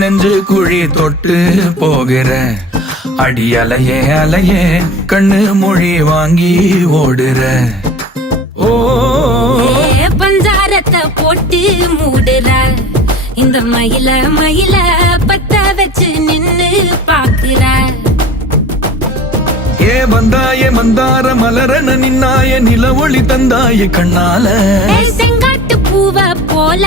நெஞ்சு குழி தொட்டு போகிற அடி அலையே அலையே கண்ணு மொழி வாங்கி ஓடுற. ஓ பஞ்சாரத்தை போட்டு மூடுற இந்த மயில மயில பத்த வச்சு நின்னு பாக்குற. ஏ வந்தாய மந்தார மலரன நின்னாய நில ஒளி தந்தாய கண்ணால. செங்காட்டு பூவ போல